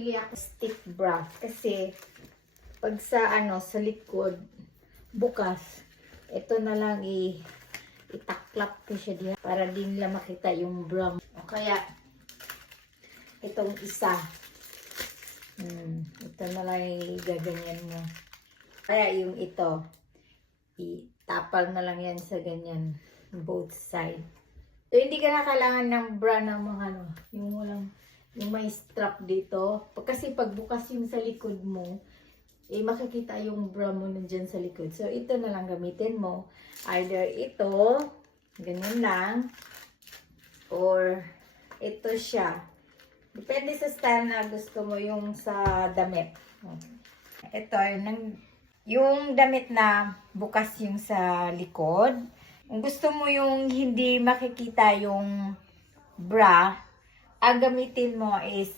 bumili ako stick bra kasi pag sa sa likod bukas, ito na lang itaklap ko siya diyan para din nila makita yung bra. O kaya itong isa. Ito na lang gaganyan mo. Kaya yung ito, itapal na lang yan sa ganyan, both side. So, hindi ka na kailangan ng bra ng mga yung may strap dito. Kasi pag bukas yung sa likod mo, makikita yung bra mo nandyan sa likod. So, ito na lang gamitin mo. Either ito, ganyan lang, or ito siya. Depende sa style na gusto mo yung sa damit. Ito, yung damit na bukas yung sa likod. Kung gusto mo yung hindi makikita yung bra, ang gamitin mo is